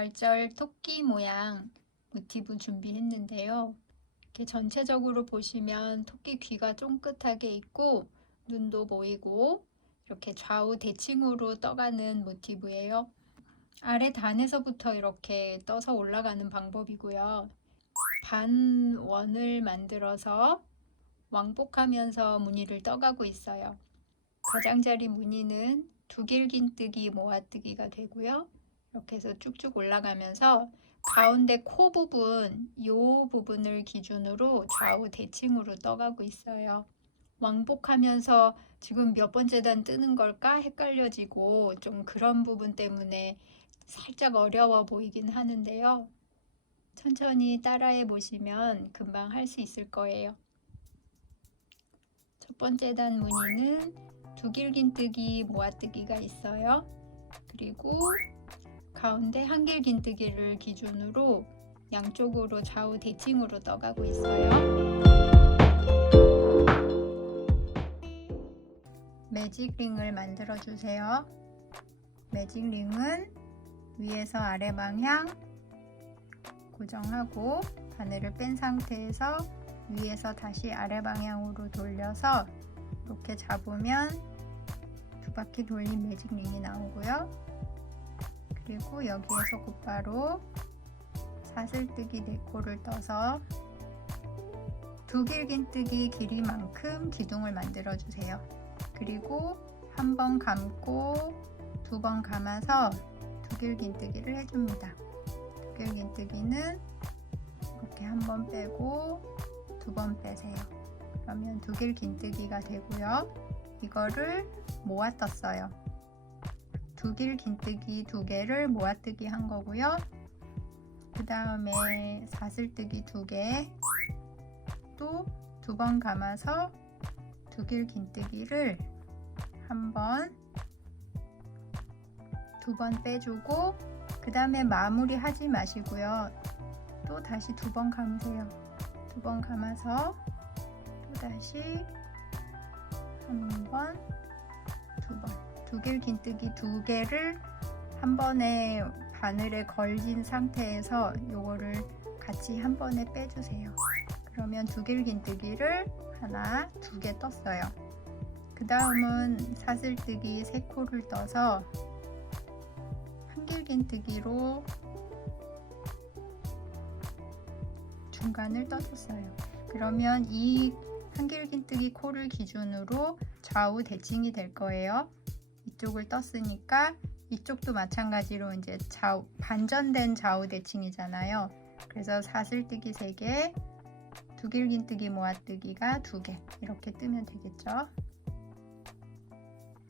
부활절 토끼 모양 모티브 준비했는데요. 이렇게 전체적으로 보시면 토끼 귀가 쫑긋하게 있고 눈도 보이고 이렇게 좌우 대칭으로 떠가는 모티브예요. 아래 단에서부터 이렇게 떠서 올라가는 방법이고요. 반원을 만들어서 왕복하면서 무늬를 떠가고 있어요. 가장자리 무늬는 두길긴뜨기 모아뜨기가 되고요. 이렇게 해서 쭉쭉 올라가면서 가운데 코 부분, 이 부분을 기준으로 좌우 대칭으로 떠가고 있어요. 왕복하면서 지금 몇 번째 단 뜨는 걸까 헷갈려지고 좀 그런 부분 때문에 살짝 어려워 보이긴 하는데요. 천천히 따라해 보시면 금방 할 수 있을 거예요. 첫 번째 단 무늬는 두길긴뜨기 모아뜨기가 있어요. 그리고 가운데 한길긴뜨기를 기준으로 양쪽으로 좌우 대칭으로 떠가고 있어요. 매직링을 만들어 주세요. 매직링은 위에서 아래 방향 고정하고 바늘을 뺀 상태에서 위에서 다시 아래 방향으로 돌려서 이렇게 잡으면 두 바퀴 돌린 매직링이 나오고요. 그리고 여기에서 곧바로 사슬뜨기 4코를 떠서 두길긴뜨기 길이만큼 기둥을 만들어 주세요. 그리고 한 번 감고 두 번 감아서 두길긴뜨기를 해줍니다. 두길긴뜨기는 이렇게 한 번 빼고 두 번 빼세요. 그러면 두길긴뜨기가 되고요. 이거를 모아 떴어요. 두길긴뜨기 2개를 모아뜨기 한 거고요. 그 다음에 사슬뜨기 2개, 또 두 번 감아서 두길긴뜨기를 한 번, 두 번 빼주고 그 다음에 마무리 하지 마시고요. 또 다시 두 번 감으세요. 두 번 감아서 또 다시 한 번, 두 번. 두길긴뜨기 2개를 한 번에 바늘에 걸린 상태에서 요거를 같이 한 번에 빼주세요. 그러면 두길긴뜨기를 하나, 2개 떴어요. 그 다음은 사슬뜨기 3코를 떠서 한길긴뜨기로 중간을 떠줬어요. 그러면 이 한길긴뜨기 코를 기준으로 좌우 대칭이 될 거예요. 이쪽을 떴으니까 이쪽도 마찬가지로 이제 반전된 좌우 대칭이잖아요. 그래서 사슬뜨기 3개, 두길긴뜨기 모아뜨기가 2개 이렇게 뜨면 되겠죠.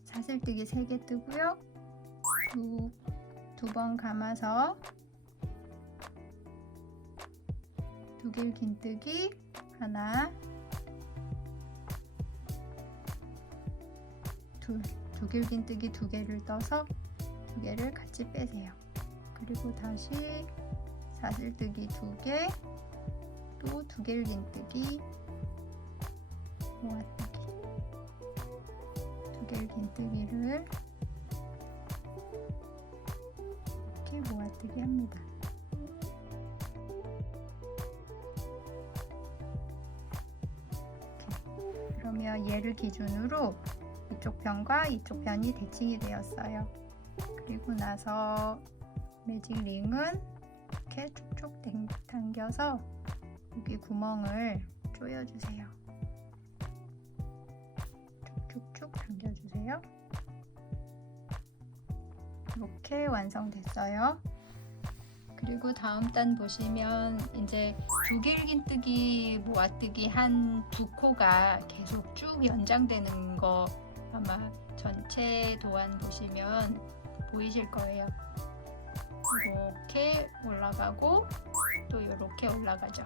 사슬뜨기 3개 뜨고요. 두 번 감아서 두길긴뜨기 하나, 두길긴뜨기 2개를 떠서 2개를 같이 빼세요. 그리고 다시 사슬뜨기 2개, 또 두길긴뜨기 모아뜨기, 두길긴뜨기를 이렇게 모아뜨기 합니다. 그러면 얘를 기준으로 이쪽 편과 이쪽 편이 대칭이 되었어요. 그리고 나서 매직링은 이렇게 쭉쭉 당겨서 여기 구멍을 조여주세요. 쭉쭉쭉 당겨주세요. 이렇게 완성됐어요. 그리고 다음 단 보시면 이제 두길긴뜨기 모아뜨기 한 2코가 계속 쭉 연장되는 거 아마 전체 도안 보시면 보이실 거예요. 이렇게 올라가고 또 이렇게 올라가죠.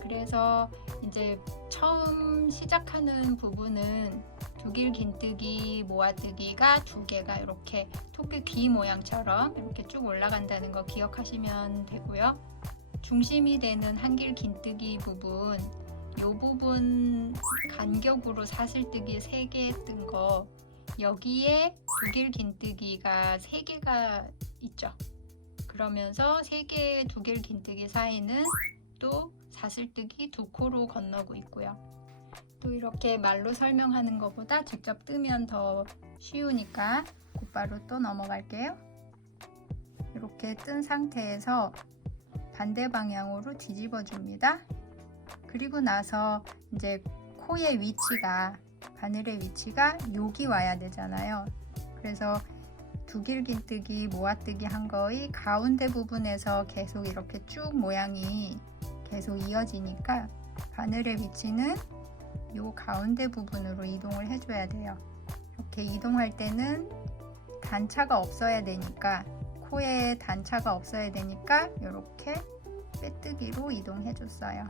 그래서 이제 처음 시작하는 부분은 두길긴뜨기 모아뜨기가 2개가 이렇게 토끼 귀 모양처럼 이렇게 쭉 올라간다는 거 기억하시면 되고요. 중심이 되는 한길긴뜨기 부분, 이 부분 간격으로 사슬뜨기 3개 뜬 거, 여기에 두길긴뜨기가 3개가 있죠. 그러면서 3개의 두길긴뜨기 사이는 또 사슬뜨기 2코로 건너고 있고요. 또 이렇게 말로 설명하는 것보다 직접 뜨면 더 쉬우니까 곧바로 또 넘어갈게요. 이렇게 뜬 상태에서 반대 방향으로 뒤집어 줍니다. 그리고 나서 이제 코의 위치가, 바늘의 위치가 여기 와야 되잖아요. 그래서 두길긴뜨기, 모아뜨기 한 거의 가운데 부분에서 계속 이렇게 쭉 모양이 계속 이어지니까 바늘의 위치는 요 가운데 부분으로 이동을 해줘야 돼요. 이렇게 이동할 때는 단차가 없어야 되니까, 코에 단차가 없어야 되니까 이렇게 빼뜨기로 이동해 줬어요.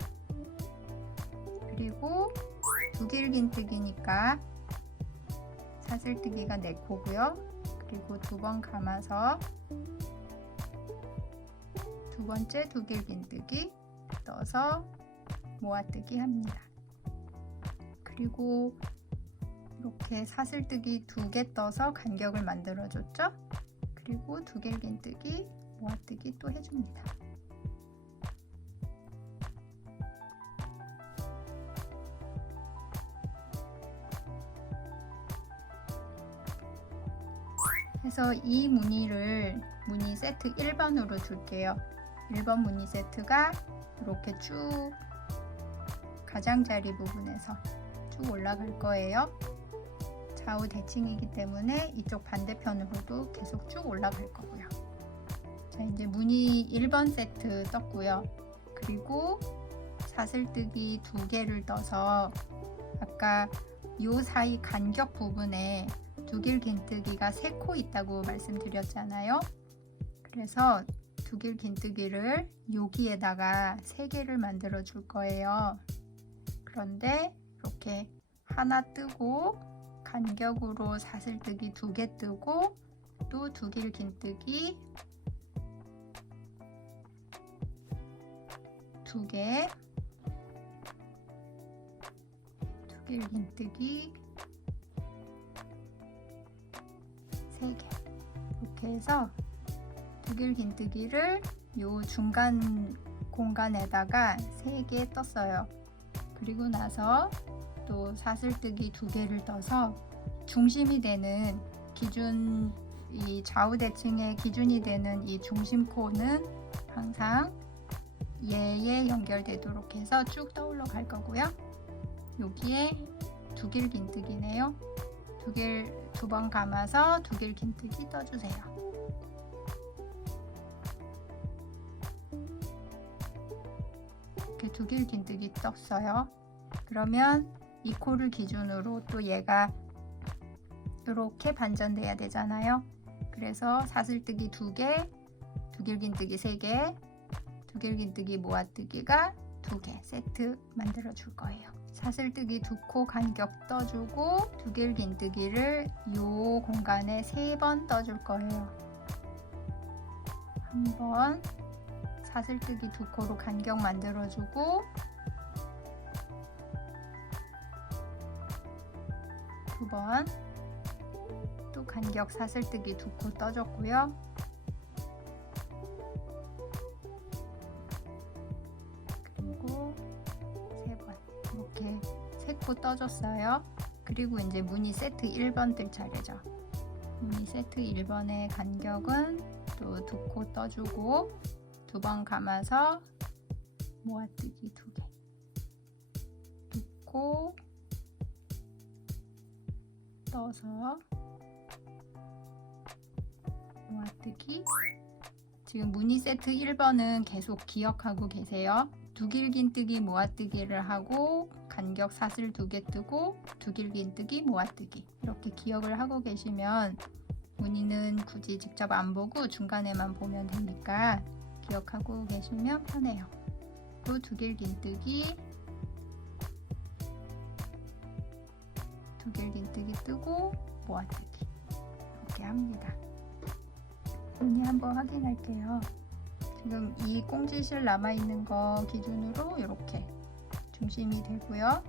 그리고 두길긴뜨기니까 사슬뜨기가 4코고요. 그리고 2번 감아서 두 번째 두길긴뜨기 떠서 모아뜨기 합니다. 그리고 이렇게 사슬뜨기 2개 떠서 간격을 만들어 줬죠. 그리고 두길긴뜨기, 모아뜨기 또 해줍니다. 그래서 이 무늬를 무늬 세트 1번으로 둘게요. 1번 무늬 세트가 이렇게 쭉 가장자리 부분에서 쭉 올라갈 거예요. 좌우 대칭이기 때문에 이쪽 반대편으로도 계속 쭉 올라갈 거고요. 자, 이제 무늬 1번 세트 떴고요. 그리고 사슬뜨기 2개를 떠서 아까 요 사이 간격 부분에 두길긴뜨기가 3코 있다고 말씀드렸잖아요. 그래서 두길긴뜨기를 여기에다가 3개를 만들어 줄 거예요. 그런데 이렇게 하나 뜨고 간격으로 사슬뜨기 2개 뜨고 또 두길긴뜨기 2개, 두길긴뜨기 3개, 이렇게 해서 두길긴뜨기를 요 중간 공간에다가 3개 떴어요. 그리고 나서 또 사슬뜨기 2개를 떠서 중심이 되는 기준, 이 좌우 대칭의 기준이 되는 이 중심코는 항상 얘에 연결되도록 해서 쭉 떠올라 갈 거고요. 여기에 두길긴뜨기네요. 2번 감아서 두길긴뜨기 떠주세요. 이렇게 두길긴뜨기 떴어요. 그러면 이 코를 기준으로 또 얘가 이렇게 반전돼야 되잖아요. 그래서 사슬뜨기 2개, 두길긴뜨기 3개, 두길긴뜨기 모아뜨기가 2개 세트 만들어 줄 거예요. 사슬뜨기 2코 간격 떠주고 두길긴뜨기를 요 공간에 3번 떠줄 거예요. 한번 사슬뜨기 2코로 간격 만들어 주고, 2번 또 간격 사슬뜨기 2코 떠줬고요. 그리고 3번 이렇게 3코 떠줬어요. 그리고 이제 무늬 세트 1번 뜰 차례죠. 무늬 세트 1번의 간격은 또 2코 떠주고 2번 감아서 모아뜨기 2개, 2코 떠서 모아뜨기. 지금 무늬 세트 1번은 계속 기억하고 계세요. 두길긴뜨기 모아뜨기를 하고 간격 사슬 2개 뜨고 두길긴뜨기 모아뜨기, 이렇게 기억을 하고 계시면 무늬는 굳이 직접 안 보고 중간에만 보면 되니까 기억하고 계시면 편해요. 또 두길긴뜨기, 두길긴뜨기 뜨고 모아뜨기, 이렇게 합니다. 무늬 한번 확인할게요. 지금 이 꽁지실 남아있는 거 기준으로 이렇게 중심이 되고요.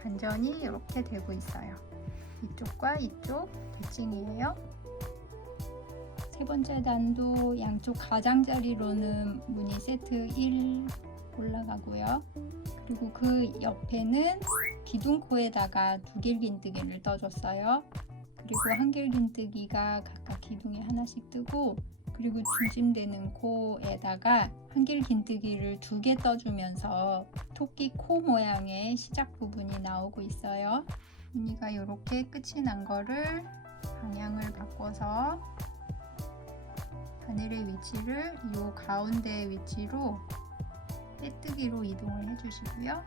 반전이 이렇게 되고 있어요. 이쪽과 이쪽 대칭이에요. 세 번째 단도 양쪽 가장자리로는 무늬 세트 1 올라가고요. 그리고 그 옆에는 기둥코에다가 두 길긴뜨기를 떠줬어요. 그리고 한 길긴뜨기가 각각 기둥에 하나씩 뜨고, 그리고 중심되는 코에다가 한 길긴뜨기를 2개 떠주면서 토끼 코 모양의 시작 부분이 나오고 있어요. 무늬가 이렇게 끝이 난 거를 방향을 바꿔서 바늘의 위치를 이 가운데 위치로 빼뜨기로 이동을 해주시고요.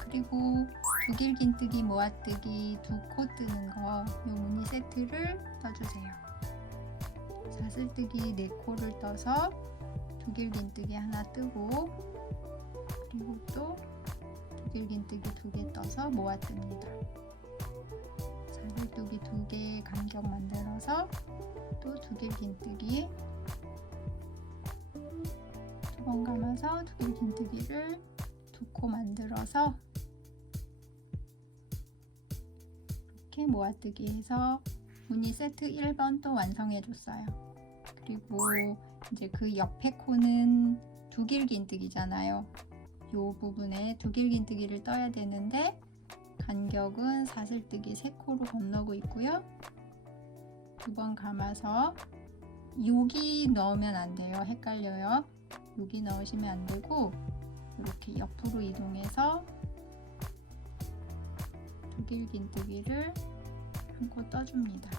그리고 두 길긴뜨기, 모아뜨기, 2코 뜨는 거, 이 무늬 세트를 떠주세요. 사슬뜨기 4코를 떠서 두 길긴뜨기 하나 뜨고, 그리고 또 두 길긴뜨기 2개 떠서 모아뜹니다. 사슬뜨기 2개 간격 만들어서 또 두 길긴뜨기 2번 감아서 두 길긴뜨기를 2코 만들어서 이렇게 모아뜨기 해서 무늬 세트 1번 또 완성해 줬어요. 그리고 이제 그 옆에 코는 두 길긴뜨기잖아요. 이 부분에 두 길긴뜨기를 떠야 되는데 간격은 사슬뜨기 3코로 건너고 있고요. 2번 감아서 여기 넣으면 안 돼요. 헷갈려요. 여기 넣으시면 안 되고 이렇게 옆으로 이동해서 두 길긴뜨기를 한 코 떠줍니다.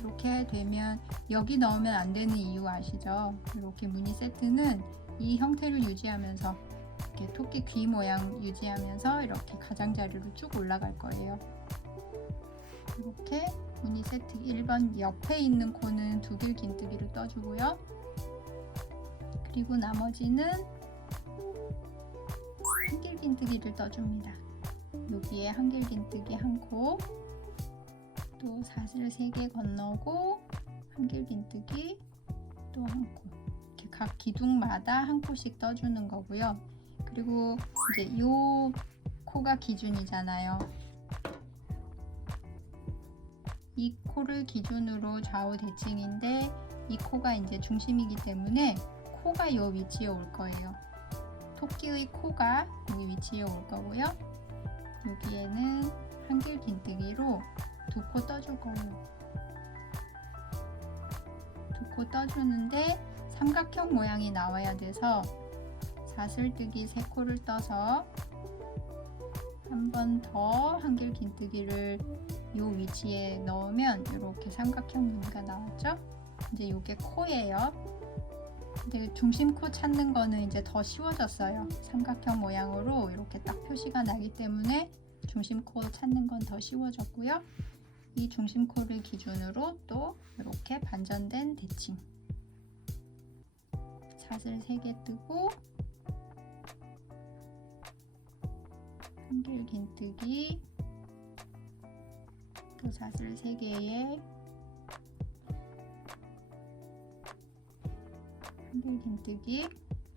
이렇게 되면 여기 넣으면 안 되는 이유 아시죠? 이렇게 무늬 세트는 이 형태를 유지하면서 이렇게 토끼 귀 모양 유지하면서 이렇게 가장자리로 쭉 올라갈 거예요. 이렇게 무늬 세트 1번 옆에 있는 코는 두 길긴뜨기를 떠주고요. 그리고 나머지는 한 길긴뜨기를 떠줍니다. 여기에 한 길긴뜨기 1코, 또 사슬 3개 건너고 한 길긴뜨기 또 1코, 이렇게 각 기둥마다 1코씩 떠주는 거고요. 그리고 이제 요 코가 기준이잖아요. 이 코를 기준으로 좌우 대칭인데 이 코가 이제 중심이기 때문에 코가 이 위치에 올 거예요. 토끼의 코가 여기 위치에 올 거고요. 여기에는 한 길긴뜨기로 2코 떠줄 거예요. 2코 떠주는데 삼각형 모양이 나와야 돼서 사슬뜨기 3코를 떠서 한 번 더 한 길긴뜨기를 이 위치에 넣으면 이렇게 삼각형 무늬가 나왔죠? 이제 이게 코예요. 근데 중심 코 찾는 거는 이제 더 쉬워졌어요. 삼각형 모양으로 이렇게 딱 표시가 나기 때문에 중심 코 찾는 건 더 쉬워졌고요. 이 중심 코를 기준으로 또 이렇게 반전된 대칭. 사슬 3개 뜨고 한 길긴뜨기, 또 사슬 3개에 한 길긴뜨기,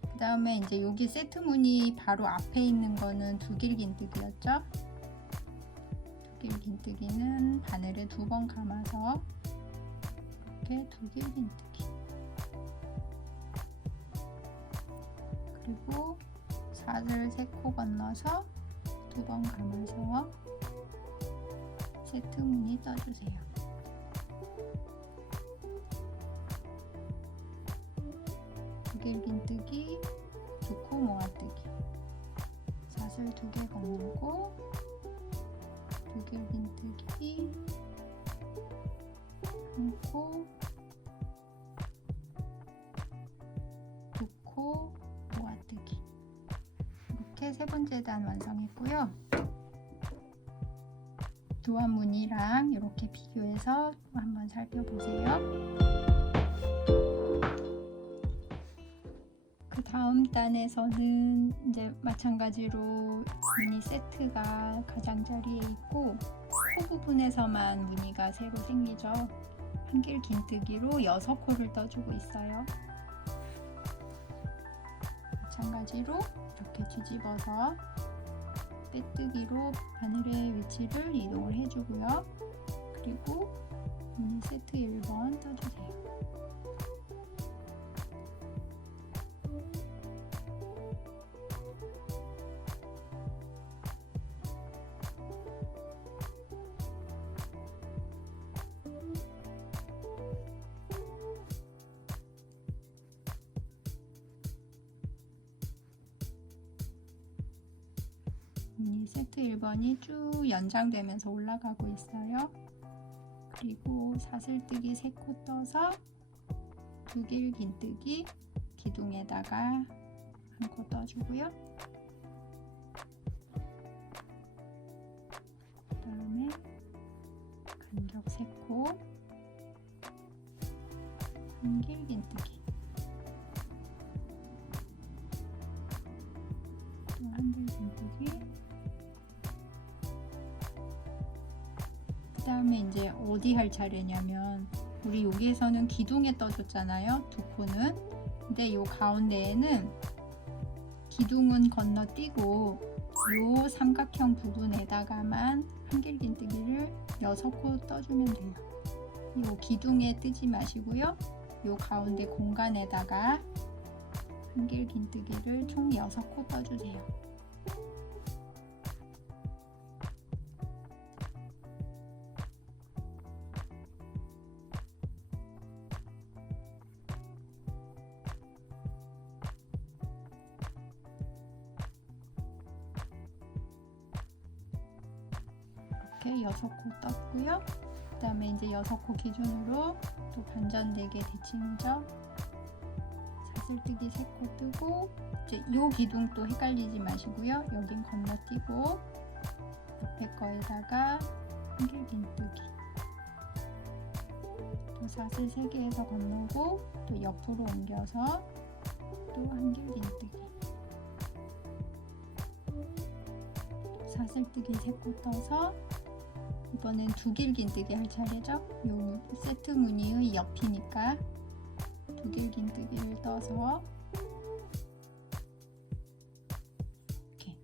그 다음에 이제 여기 세트 무늬 바로 앞에 있는 거는 두 길긴뜨기였죠. 두 길긴뜨기는 바늘에 2번 감아서 이렇게 두 길긴뜨기, 그리고 사슬 3코 건너서 2번 감아서 세트 무늬 떠주세요. 두 길긴뜨기, 2코 모아뜨기, 사슬 2개 건너고 두 길긴뜨기, 1코, 2코 모아뜨기. 이렇게 세 번째 단 완성했고요. 도안 무늬랑 이렇게 비교해서 한번 살펴보세요. 그 다음 단에서는 이제 마찬가지로 무늬 세트가 가장자리에 있고 코 부분에서만 무늬가 새로 생기죠. 한 길긴뜨기로 6코를 떠주고 있어요. 마찬가지로 이렇게 뒤집어서 빼뜨기로 바늘의 위치를 이동을 해주고요. 그리고 무늬 세트 1번 떠주세요. 무늬 세트 1번이 쭉 연장되면서 올라가고 있어요. 그리고 사슬뜨기 3코 떠서 두길긴뜨기 기둥에다가 1코 떠주고요. 그 다음에 간격 3코 한길긴뜨기 또 한길긴뜨기 그 다음에 이제 어디 할 차례냐면 우리 여기에서는 기둥에 떠줬잖아요. 2코는. 근데 요 가운데에는 기둥은 건너뛰고 요 삼각형 부분에다가만 한길긴뜨기를 6코 떠주면 돼요. 요 기둥에 뜨지 마시고요. 요 가운데 공간에다가 한길긴뜨기를 총 6코 떠주세요. 이렇게 6코 떴고요. 그 다음에 이제 6코 기준으로 또 반전되게 대칭이죠. 사슬뜨기 3코 뜨고 이제 요 기둥 또 헷갈리지 마시고요. 여긴 건너뛰고 옆에 거에다가 한길긴뜨기 또 사슬 3개에서 건너고 또 옆으로 옮겨서 또 한길긴뜨기 사슬뜨기 3코 떠서 이번엔 두길긴뜨기 할 차례죠. 요 세트 무늬의 옆이니까 두길긴뜨기를 떠서 이렇게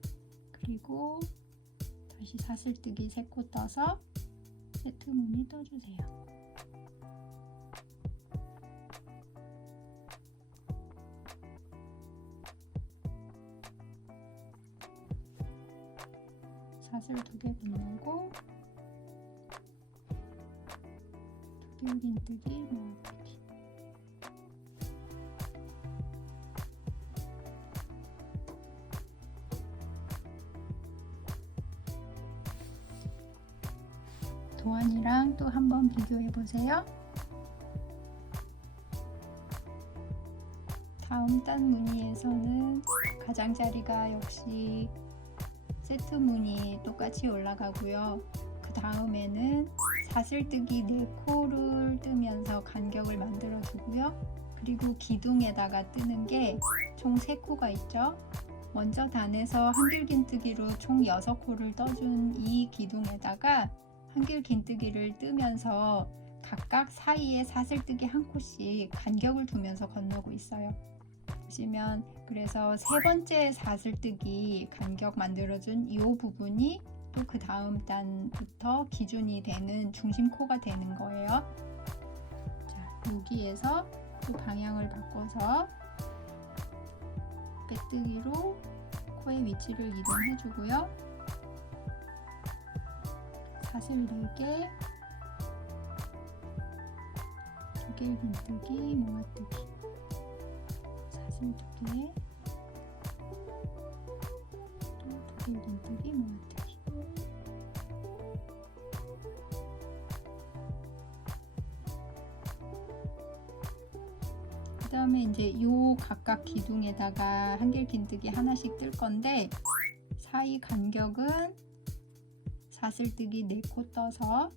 그리고 다시 사슬뜨기 3코 떠서 세트 무늬 떠주세요. 사슬 2개 건너고 두길긴뜨기 모아뜨기 도안이랑 또 한번 비교해 보세요. 다음 단 무늬에서는 가장자리가 역시 세트 무늬 똑같이 올라가고요. 그 다음에는 사슬뜨기 4코를 뜨면서 간격을 만들어 주고요. 그리고 기둥에다가 뜨는 게 총 3코가 있죠. 먼저 단에서 한길긴뜨기로 총 6코를 떠준 이 기둥에다가 한길긴뜨기를 뜨면서 각각 사이에 사슬뜨기 1코씩 간격을 두면서 건너고 있어요. 보시면 그래서 3번째 사슬뜨기 간격 만들어준 이 부분이 또 그 다음 단부터 기준이 되는 중심코가 되는 거예요. 자, 여기에서 또 방향을 바꿔서 빼뜨기로 코의 위치를 이동해 주고요. 사슬 4개, 두길긴뜨기, 모아뜨기, 사슬 2개, 또 두길긴뜨기, 모아뜨기. 그 다음에 이제 요 각각 기둥에다가 한길긴뜨기 하나씩 뜰 건데 사이 간격은 사슬뜨기 4코 떠서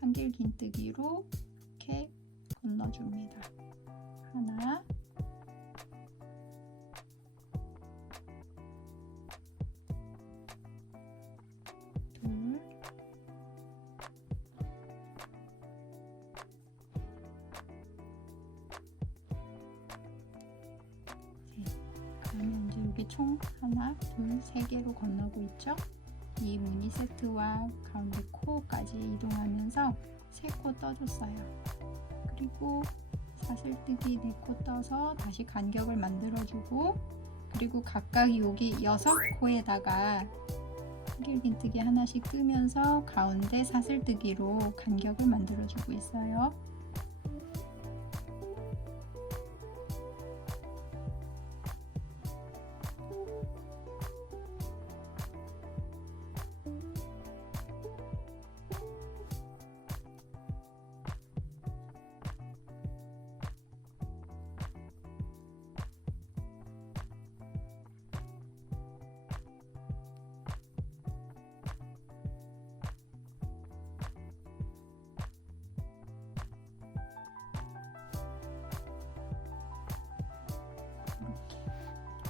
한길긴뜨기로 이렇게 건너줍니다. 하나, 둘, 그러면 이제 여기 총 하나, 둘, 3개로 건너고 있죠. 이 무늬 세트와 가운데 코까지 이동하면서 3코 떠줬어요. 그리고 사슬뜨기 4코 떠서 다시 간격을 만들어주고 그리고 각각 여기 6코에다가 한길긴뜨기 하나씩 뜨면서 가운데 사슬뜨기로 간격을 만들어주고 있어요.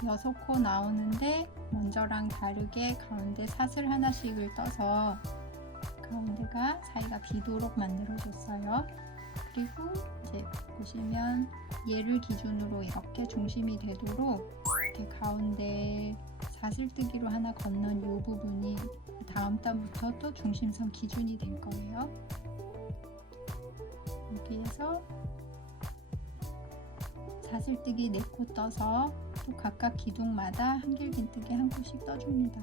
6코 나오는데 먼저랑 다르게 가운데 사슬 하나씩을 떠서 가운데가 사이가 비도록 만들어줬어요. 그리고 이제 보시면 얘를 기준으로 이렇게 중심이 되도록 이렇게 가운데 사슬뜨기로 하나 건넌 이 부분이 다음 단부터 또 중심선 기준이 될 거예요. 여기에서 사슬뜨기 4코 떠서 또 각각 기둥마다 한길긴뜨기 1코씩 떠줍니다.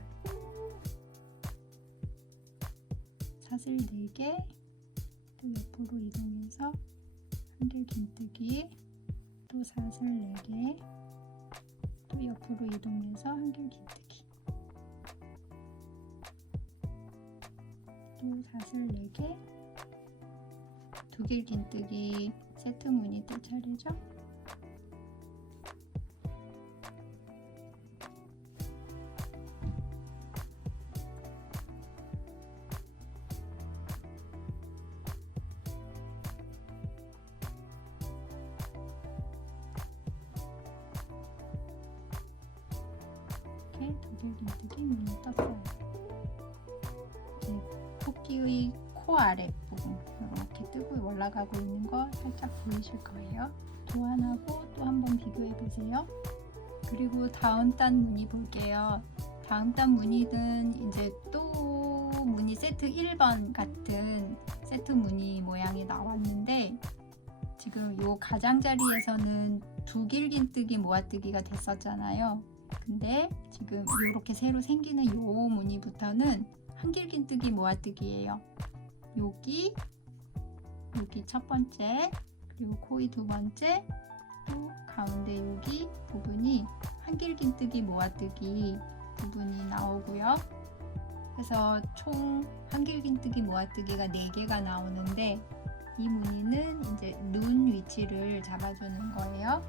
사슬 4개, 또 옆으로 이동해서 한길긴뜨기, 또 사슬 4개, 또 옆으로 이동해서 한길긴뜨기, 또 사슬 4개, 두길긴뜨기 세트 무늬 뜰 차례죠. 이렇게 두길긴뜨기 무늬 떴어요. 토끼의 코 아래 부분 이렇게 뜨고 올라가고 있는 거 살짝 보이실 거예요. 도안하고 또 한번 비교해 보세요. 그리고 다음 단 무늬 볼게요. 다음 단 무늬는 이제 또 무늬 세트 1번 같은 세트 무늬 모양이 나왔는데 지금 요 가장자리에서는 두길긴뜨기 모아뜨기가 됐었잖아요. 근데 지금 이렇게 새로 생기는 요 무늬부터는 한길긴뜨기 모아뜨기예요. 여기 첫 번째, 그리고 코이 두 번째, 또 가운데 여기 부분이 한길긴뜨기 모아뜨기 부분이 나오고요. 그래서 총 한길긴뜨기 모아뜨기가 4개가 나오는데 이 무늬는 이제 눈 위치를 잡아주는 거예요.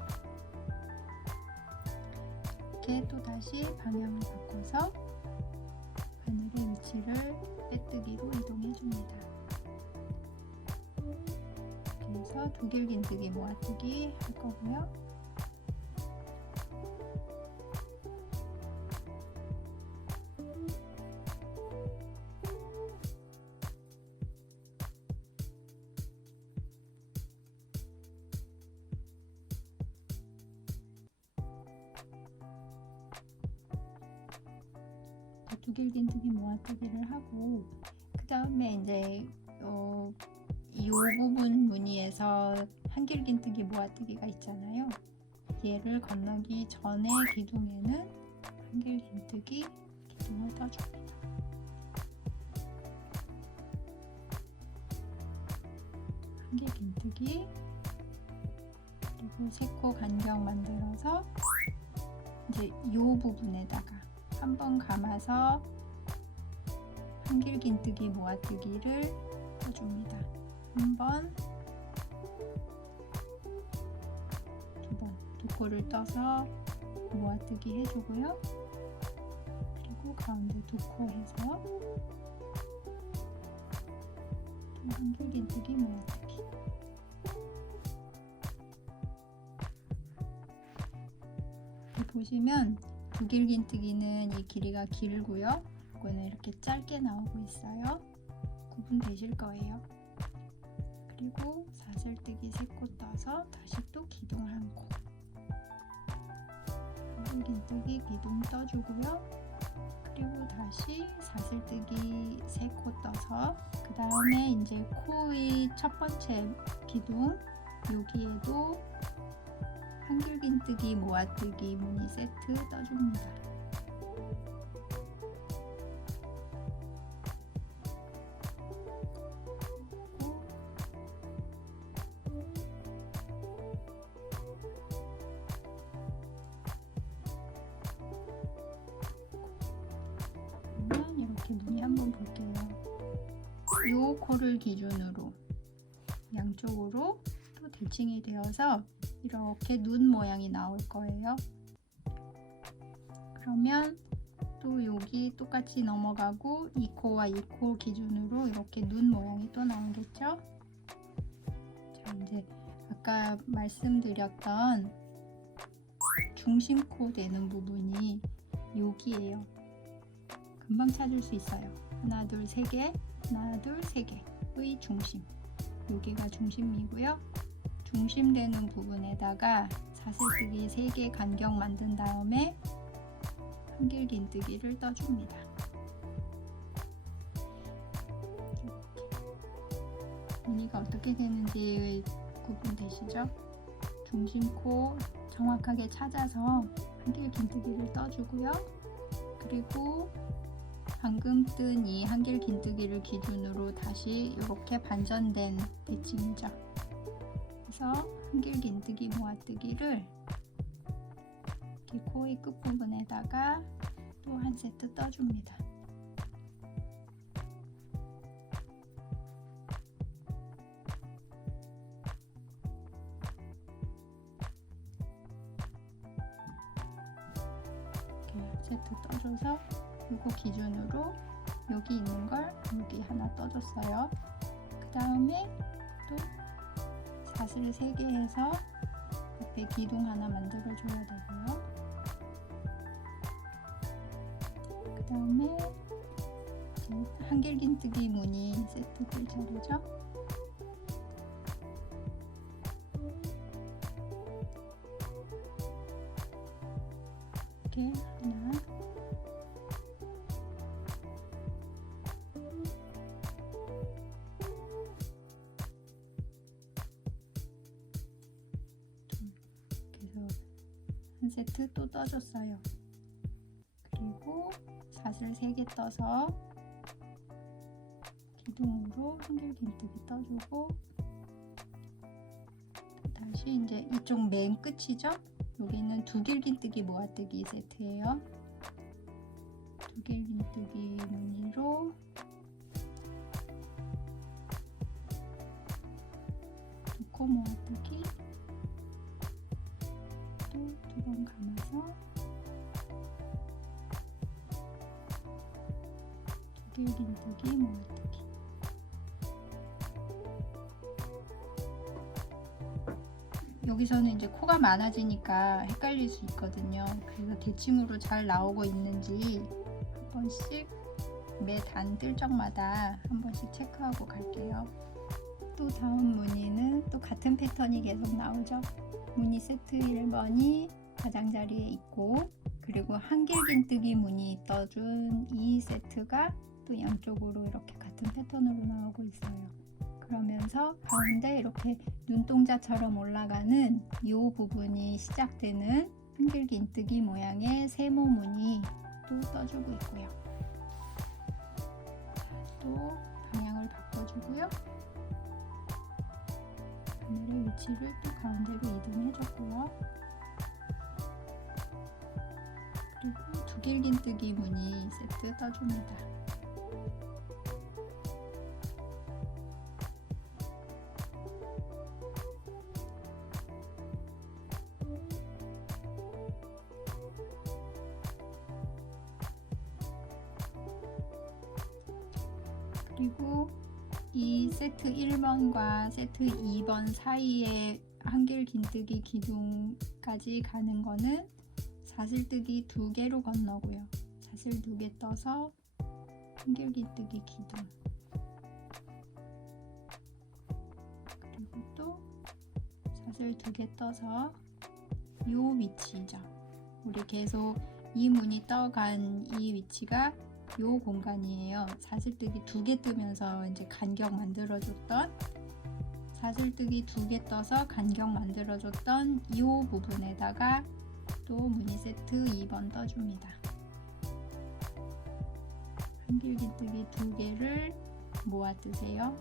이렇게 또 다시 방향을 바꿔서 바늘의 위치를 빼뜨기로 이동해 줍니다. 그래서 두길긴뜨기 모아뜨기 할 거고요. 두길긴뜨기 모아뜨기를 하고 그 다음에 이제 이 부분 무늬에서 한길긴뜨기 모아뜨기가 있잖아요. 얘를 건너기 전에 기둥에는 한길긴뜨기 기둥을 떠줍니다. 한길긴뜨기 그리고 3코 간격 만들어서 이제 이 부분에다가 한번 감아서 한길긴뜨기 모아뜨기를 떠줍니다. 한 번, 두 번, 2코를 떠서 모아뜨기 해주고요. 그리고 가운데 2코 해서 또 한길긴뜨기 모아뜨기. 보시면 두길긴뜨기는 이 길이가 길고요. 이거는 이렇게 짧게 나오고 있어요. 구분되실 거예요. 그리고 사슬뜨기 3코 떠서 다시 또 기둥 1코. 두길긴뜨기 기둥 떠주고요. 그리고 다시 사슬뜨기 3코 떠서 그 다음에 이제 코의 첫 번째 기둥 여기에도 한길긴뜨기 모아뜨기 무늬 세트 떠줍니다. 그러면 이렇게 무늬 한번 볼게요. 요 코를 기준으로 양쪽으로 또 대칭이 되어서 이렇게 눈 모양이 나올 거예요. 그러면 또 여기 똑같이 넘어가고 2코와 2코 기준으로 이렇게 눈 모양이 또 나오겠죠? 자, 이제 아까 말씀드렸던 중심코 되는 부분이 여기예요. 금방 찾을 수 있어요. 하나, 둘, 세 개, 하나, 둘, 세 개의 중심. 여기가 중심이고요. 중심 되는 부분에다가 사슬뜨기 3개 간격 만든 다음에 한길긴뜨기를 떠줍니다. 무늬가 어떻게 되는지 구분되시죠? 중심코 정확하게 찾아서 한길긴뜨기를 떠주고요. 그리고 방금 뜬 이 한길긴뜨기를 기준으로 다시 이렇게 반전된 대칭이죠. 그래서 한길긴뜨기 모아뜨기를 이렇게 코의 끝부분에다가 또 한 세트 떠줍니다. 이렇게 한 세트 떠줘서 이거 기준으로 여기 있는 걸 여기 하나 떠줬어요. 그 다음에 또 사슬 3개 해서 옆에 기둥 하나 만들어 줘야 되고요. 그 다음에 한길긴뜨기 무늬 세트 뜰 차례죠. 이렇게 하나, 한 세트 또 떠줬어요. 그리고 사슬 3개 떠서 기둥으로 한길긴뜨기 떠주고 다시 이제 이쪽 맨 끝이죠? 여기는 두길긴뜨기 모아뜨기 세트예요. 두길긴뜨기 무늬로 두 코 모아뜨기 또 2번 감아서 두길긴뜨기 모아뜨기. 여기서는 이제 코가 많아지니까 헷갈릴 수 있거든요. 그래서 대칭으로 잘 나오고 있는지 한 번씩 매 단 뜰 적마다 한 번씩 체크하고 갈게요. 또 다음 무늬는 또 같은 패턴이 계속 나오죠. 무늬 세트 1번이 가장자리에 있고, 그리고 한길긴뜨기 무늬 떠준 이 세트가 또 양쪽으로 이렇게 같은 패턴으로 나오고 있어요. 그러면서 가운데 이렇게 눈동자처럼 올라가는 이 부분이 시작되는 한길긴뜨기 모양의 세모 무늬 또 떠주고 있고요. 또 방향을 바꿔주고요. 바늘의 위치를 또 가운데로 이동해줬고요. 그리고 두길긴뜨기 무늬 세트 떠줍니다. 그리고 이 세트 1번과 세트 2번 사이에 한길긴뜨기 기둥까지 가는 거는 사슬뜨기 2개로 건너고요. 사슬 2개 떠서 한길긴뜨기 기둥, 그리고 또 사슬 2개 떠서 요 위치죠. 우리 계속 이 무늬 떠간 이 위치가 요 공간이에요. 사슬뜨기 2개 뜨면서 이제 간격 만들어줬던, 사슬뜨기 2개 떠서 간격 만들어줬던 요 부분에다가 또 무늬 세트 2번 떠줍니다. 한길긴뜨기 2개를 모아 뜨세요.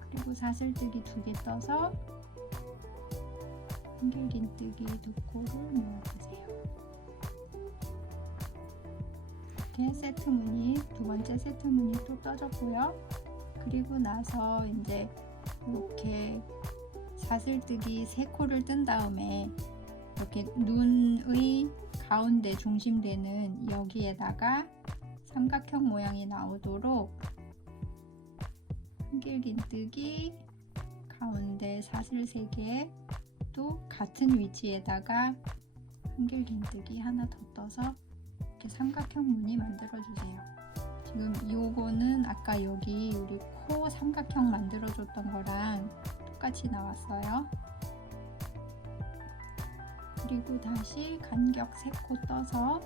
그리고 사슬뜨기 2개 떠서 한길긴뜨기 2코를 모아 뜨세요. 이렇게 세트 무늬, 두 번째 세트 무늬 또 떠줬고요. 그리고 나서 이제 이렇게 사슬뜨기 3코를 뜬 다음에 이렇게 눈의 가운데 중심되는 여기에다가 삼각형 모양이 나오도록 한길긴뜨기 가운데 사슬 3개 또 같은 위치에다가 한길긴뜨기 하나 더 떠서 이렇게 삼각형 무늬 만들어 주세요. 지금 요거는 아까 여기 우리 코 삼각형 만들어 줬던 거랑 똑같이 나왔어요. 그리고 다시 간격 3코 떠서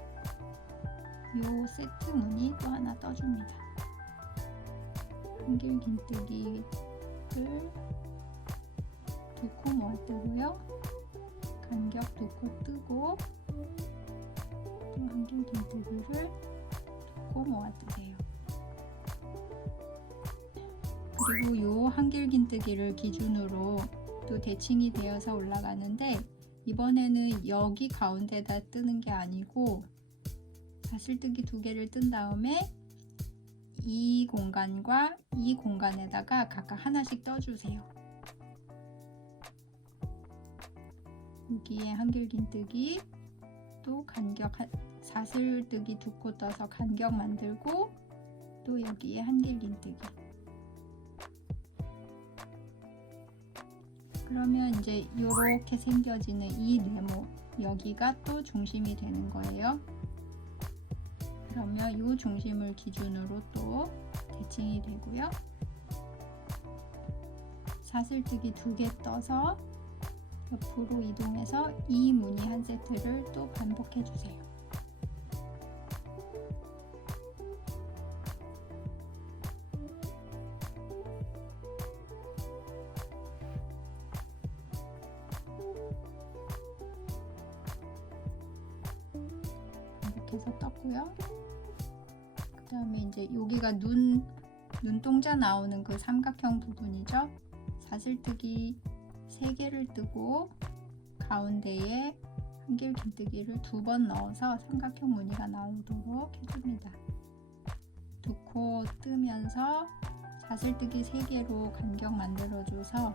요 세트 무늬 또 하나 떠줍니다. 한길긴뜨기를 2코 모아 뜨고요. 간격 2코 뜨고 또 한길긴뜨기를 2코 모아 뜨세요. 그리고 요 한길긴뜨기를 기준으로 또 대칭이 되어서 올라가는데, 이번에는 여기 가운데다 뜨는 게 아니고 사슬뜨기 2개를 뜬 다음에 이 공간과 이 공간에다가 각각 하나씩 떠주세요. 여기에 한길긴뜨기, 또 간격 사슬뜨기 2코 떠서 간격 만들고, 또 여기에 한길긴뜨기. 그러면 이제 이렇게 생겨지는 이 네모, 여기가 또 중심이 되는 거예요. 그러면 이 중심을 기준으로 또 대칭이 되고요. 사슬뜨기 2개 떠서 옆으로 이동해서 이 무늬 한 세트를 또 반복해 주세요. 이렇게 해서 떴고요. 그 다음에 이제 여기가 눈동자 나오는 그 삼각형 부분이죠. 사슬뜨기 3개를 뜨고 가운데에 한길긴뜨기를 2번 넣어서 삼각형 무늬가 나오도록 해줍니다. 2코 뜨면서 사슬뜨기 3개로 간격 만들어줘서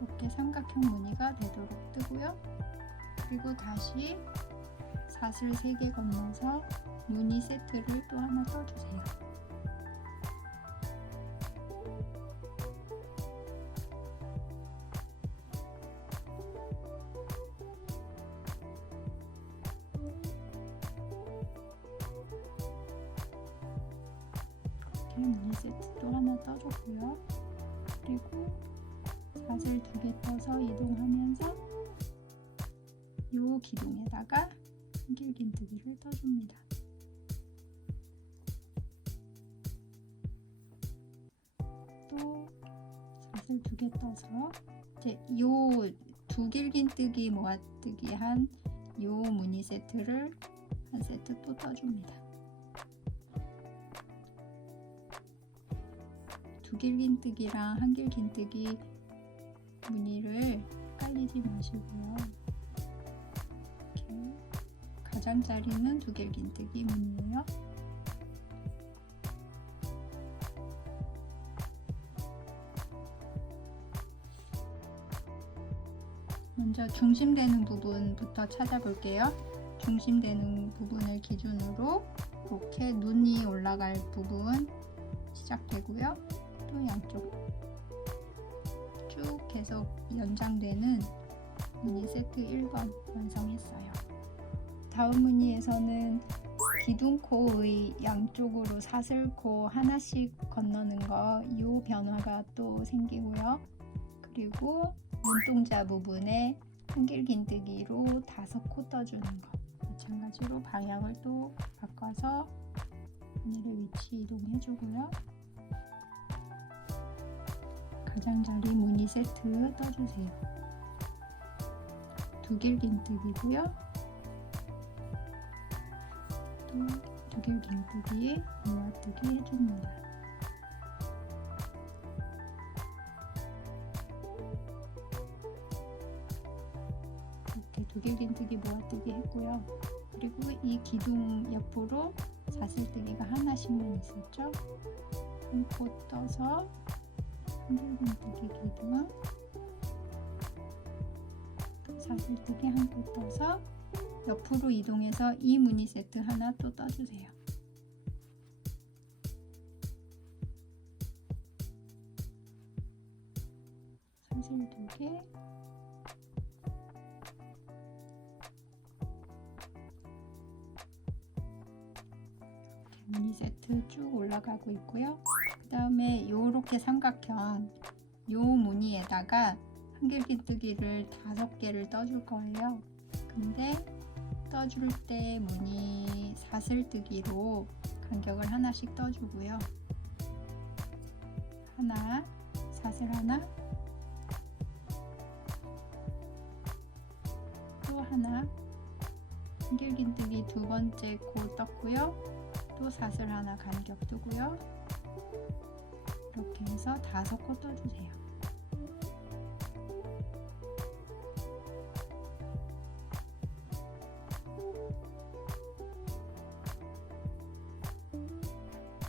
이렇게 삼각형 무늬가 되도록 뜨고요. 그리고 다시 사슬 3개 건너서 무늬 세트를 또 하나 떠주세요. 이렇게 무늬 세트 또 하나 떠줬고요. 그리고 사슬 2개 떠서 이동하면서 요 기둥에다가 한길긴뜨기를 떠줍니다. 또 사슬 2개 떠서 이제 요 두길긴뜨기 모아뜨기 한 요 무늬 세트를 한 세트 또 떠줍니다. 두길긴뜨기랑 한길긴뜨기 무늬를 헷갈리지 마시고요. 이렇게 가장자리는 두길긴뜨기 무늬예요. 먼저 중심되는 부분부터 찾아볼게요. 중심되는 부분을 기준으로 이렇게 눈이 올라갈 부분 시작되고요. 또 양쪽 쭉 계속 연장되는 무늬 세트 1번 완성했어요. 다음 무늬에서는 기둥코의 양쪽으로 사슬코 하나씩 건너는 거, 이 변화가 또 생기고요. 그리고 눈동자 부분에 한길긴뜨기로 5코 떠주는 거, 마찬가지로 방향을 또 바꿔서 무늬를 위치 이동해주고요. 가장자리 무늬 세트 떠주세요. 두길긴뜨기고요. 또 두길긴뜨기에 모아뜨기 해줍니다. 이렇게 두길긴뜨기 모아뜨기 했고요. 그리고 이 기둥 옆으로 사슬뜨기가 하나씩만 있었죠. 한 코 떠서 한길긴뜨기 기둥, 사슬뜨기 한 코 떠서 옆으로 이동해서 이 무늬 세트 하나 또 떠주세요. 사슬 2개, 무늬 세트 쭉 올라가고 있고요. 그 다음에 요렇게 삼각형 요 무늬에다가 한길긴뜨기를 5개를 떠줄 거예요. 근데 떠줄 때 무늬 사슬뜨기로 간격을 하나씩 떠주고요. 하나, 사슬 하나, 또 하나, 한길긴뜨기 2번째 코 떴고요. 또 사슬 하나 간격 뜨고요. 이렇게 해서 5코 떠주세요.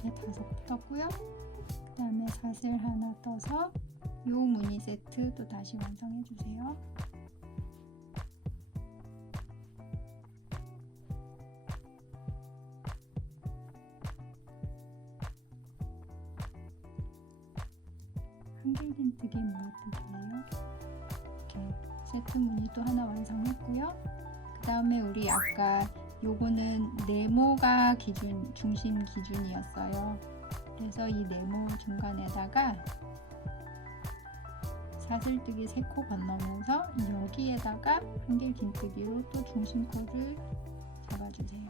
이렇게 5코 떴고요. 그 다음에 사슬 하나 떠서 요 무늬 세트 또 다시 완성해 주세요. 한길긴뜨기 모아뜨기예요. 이렇게 세트 무늬 또 하나 완성했고요. 그 다음에 우리 아까 요거는 네모가 중심 기준이었어요. 그래서 이 네모 중간에다가 사슬뜨기 3코 건너면서 여기에다가 한길긴뜨기로 또 중심코를 잡아주세요.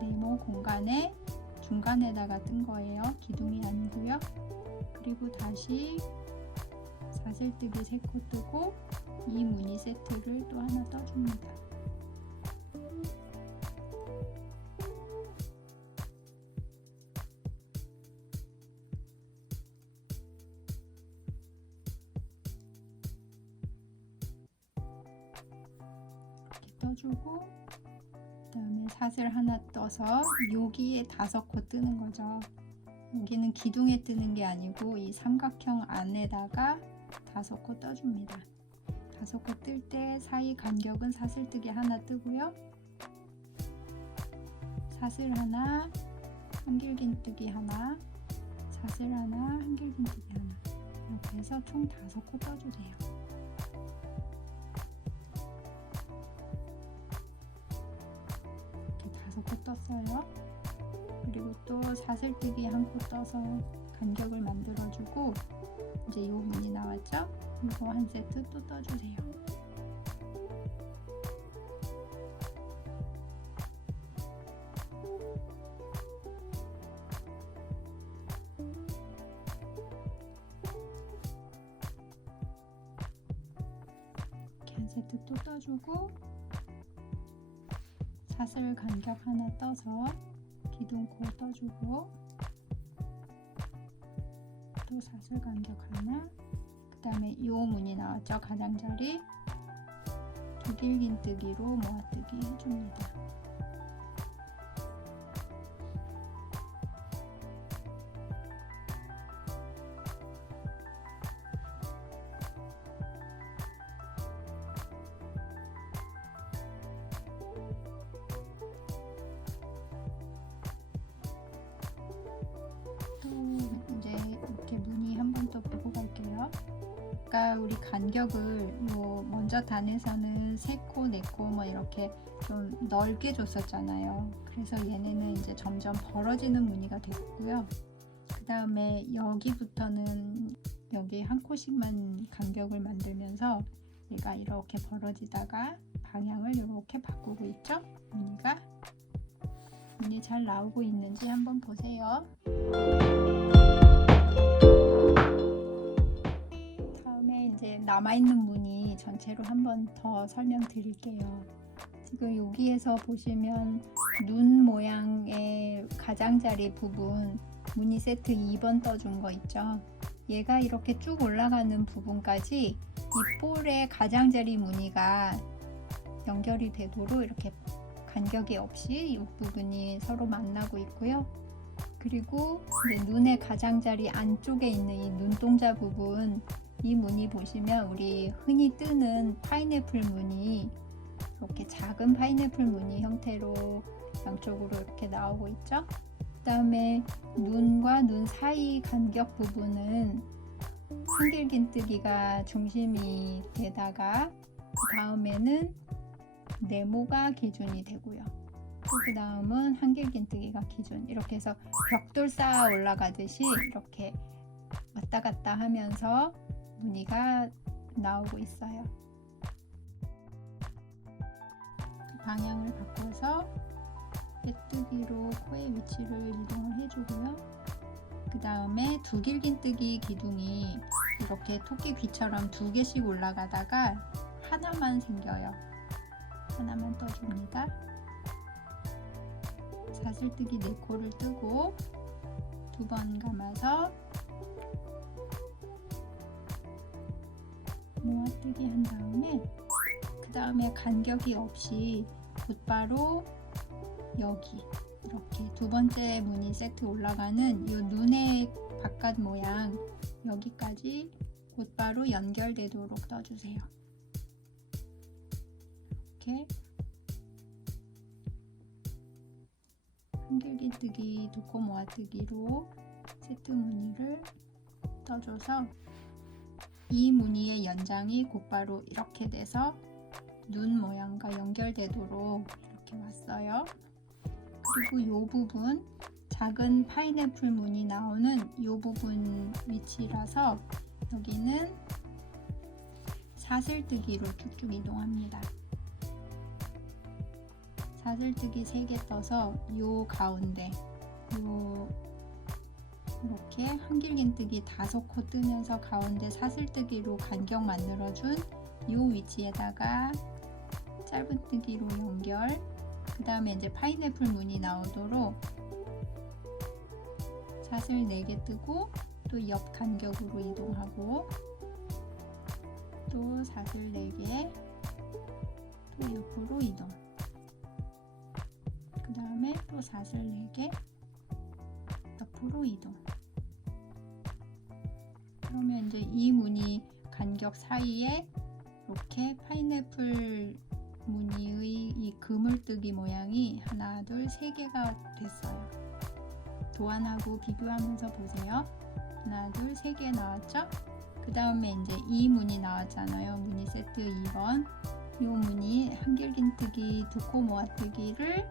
네모 공간에 중간에다가 뜬 거예요. 기둥이 아니고요. 그리고 다시 사슬뜨기 3코 뜨고 이 무늬 세트를 또 하나 떠줍니다. 이렇게 떠주고 그 다음에 사슬 하나 떠서 여기에 5코 뜨는 거죠. 여기는 기둥에 뜨는 게 아니고 이 삼각형 안에다가 5코 떠줍니다. 5코 뜰 때 사이 간격은 사슬뜨기 하나 뜨고요. 사슬 하나, 한길긴뜨기 하나, 사슬 하나, 한길긴뜨기 하나. 이렇게 해서 총 5코 떠주세요. 이렇게 5코 떴어요. 그리고 또 사슬뜨기 1코 떠서 간격을 만들어주고 이제 요 무늬 나왔죠? 이거 한 세트 또 떠주세요. 이렇게 한 세트 또 떠주고 사슬 간격 하나 떠서 기둥코 떠주고 또 사슬 간격 하나, 그 다음에 요 무늬 나왔죠? 가장자리 두길긴뜨기로 모아뜨기 해줍니다. 이제 이렇게 무늬 한 번 더 보고 갈게요. 아까 우리 간격을 먼저 단에서는 3코, 4코 뭐 이렇게 좀 넓게 줬었잖아요. 그래서 얘네는 이제 점점 벌어지는 무늬가 됐고요. 그 다음에 여기부터는 여기 한 코씩만 간격을 만들면서 얘가 이렇게 벌어지다가 방향을 이렇게 바꾸고 있죠. 무늬 잘 나오고 있는지 한번 보세요. 다음에 이제 남아있는 무늬 전체로 한번 더 설명드릴게요. 지금 여기에서 보시면 눈 모양의 가장자리 부분 무늬 세트 2번 떠준 거 있죠. 얘가 이렇게 쭉 올라가는 부분까지 이 볼의 가장자리 무늬가 연결이 되도록 이렇게 간격이 없이 이 부분이 서로 만나고 있고요. 그리고 이제 눈의 가장자리 안쪽에 있는 이 눈동자 부분, 이 무늬 보시면 우리 흔히 뜨는 파인애플 무늬, 이렇게 작은 파인애플 무늬 형태로 양쪽으로 이렇게 나오고 있죠. 그 다음에 눈과 눈 사이 간격 부분은 한길긴뜨기가 중심이 되다가 그 다음에는 네모가 기준이 되고요. 그 그 다음은 한길긴뜨기가 기준. 이렇게 해서 벽돌 쌓아 올라가듯이 이렇게 왔다 갔다 하면서 무늬가 나오고 있어요. 방향을 바꿔서 빼뜨기로 코의 위치를 이동을 해주고요. 그 다음에 두길긴뜨기 기둥이 이렇게 토끼 귀처럼 2개씩 올라가다가 하나만 생겨요. 하나만 떠줍니다. 사슬뜨기 4코를 뜨고 2번 감아서 모아뜨기 한 다음에 그 다음에 간격이 없이 곧바로 여기 이렇게 2번째 무늬 세트 올라가는 이 눈의 바깥 모양 여기까지 곧바로 연결되도록 떠주세요. 이렇게 한길긴뜨기 2코 모아뜨기로 세트 무늬를 떠줘서 이 무늬의 연장이 곧바로 이렇게 돼서 눈 모양과 연결되도록 이렇게 왔어요. 그리고 이 부분 작은 파인애플 무늬 나오는 이 부분 위치라서 여기는 사슬뜨기로 쭉쭉 이동합니다. 사슬뜨기 3개 떠서 이 가운데 이렇게 한길긴뜨기 5코 뜨면서 가운데 사슬뜨기로 간격 만들어준 이 위치에다가 짧은뜨기로 연결, 그 다음에 이제 파인애플 무늬 나오도록 사슬 4개 뜨고 또 옆 간격으로 이동하고 또 사슬 4개 또 옆으로 이동, 그 다음에 또 사슬 4개 옆으로 이동. 그러면 이제 이 무늬 간격 사이에 이렇게 파인애플 무늬의 이 그물뜨기 모양이 하나, 둘, 3개가 됐어요. 도안하고 비교하면서 보세요. 하나, 둘, 3개 나왔죠? 그 다음에 이제 이 무늬 나왔잖아요. 무늬 세트 2번. 이 무늬 한길긴뜨기 2코 모아뜨기를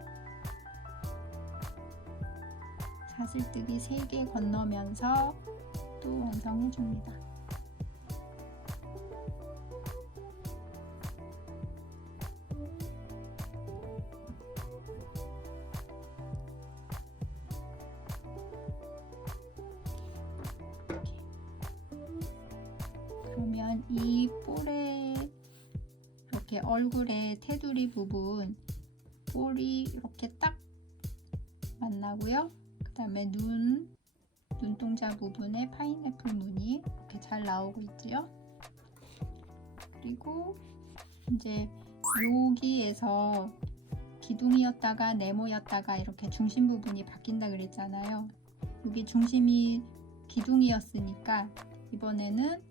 사슬뜨기 3개 건너면서 또 완성해 줍니다. 그러면 이 볼에 이렇게 얼굴의 테두리 부분 볼이 이렇게 딱 만나고요. 그 다음에 눈동자 부분에 파인애플 무늬 이렇게 잘 나오고 있지요. 그리고 이제 여기에서 기둥이었다가 네모였다가 이렇게 중심 부분이 바뀐다 그랬잖아요. 여기 중심이 기둥이었으니까 이번에는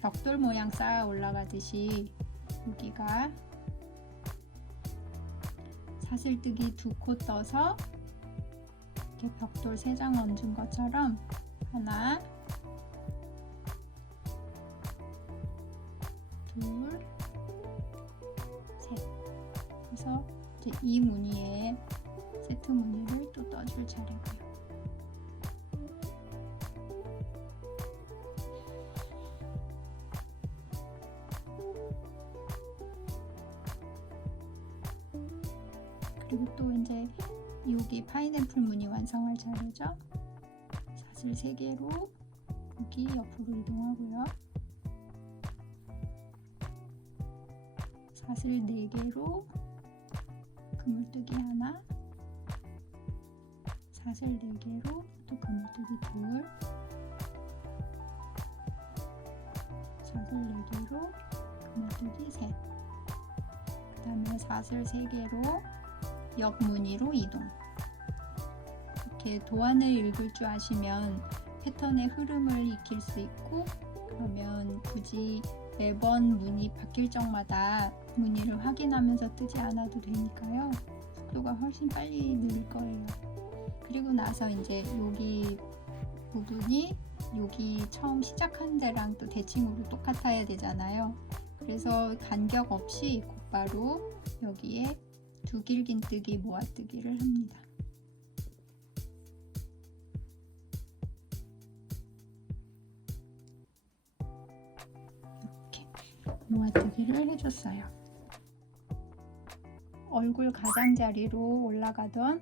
벽돌 모양 쌓아 올라가듯이 여기가 사슬뜨기 2코 떠서 이렇게 벽돌 3장 얹은 것처럼 하나, 둘, 셋. 그래서 이제 이 무늬에 세트 무늬를 또 떠줄 차례고요. 그리고 또 이제 여기 파인애플 무늬 완성할 차례죠. 사슬 3개로 여기 옆으로 이동하고요. 사슬 4개로 그물뜨기 하나, 사슬 4개로 또 그물뜨기 둘, 사슬 4개로 그물뜨기 셋, 그 다음에 사슬 3개로 옆 무늬로 이동. 이렇게 도안을 읽을 줄 아시면 패턴의 흐름을 익힐 수 있고, 그러면 굳이 매번 무늬 바뀔 적마다 무늬를 확인하면서 뜨지 않아도 되니까요. 속도가 훨씬 빨리 늘 거예요. 그리고 나서 이제 여기 부분이 여기 처음 시작한 데랑 또 대칭으로 똑같아야 되잖아요. 그래서 간격 없이 곧바로 여기에 두길긴뜨기 모아뜨기를 합니다. 이렇게 모아뜨기를 해줬어요. 얼굴 가장자리로 올라가던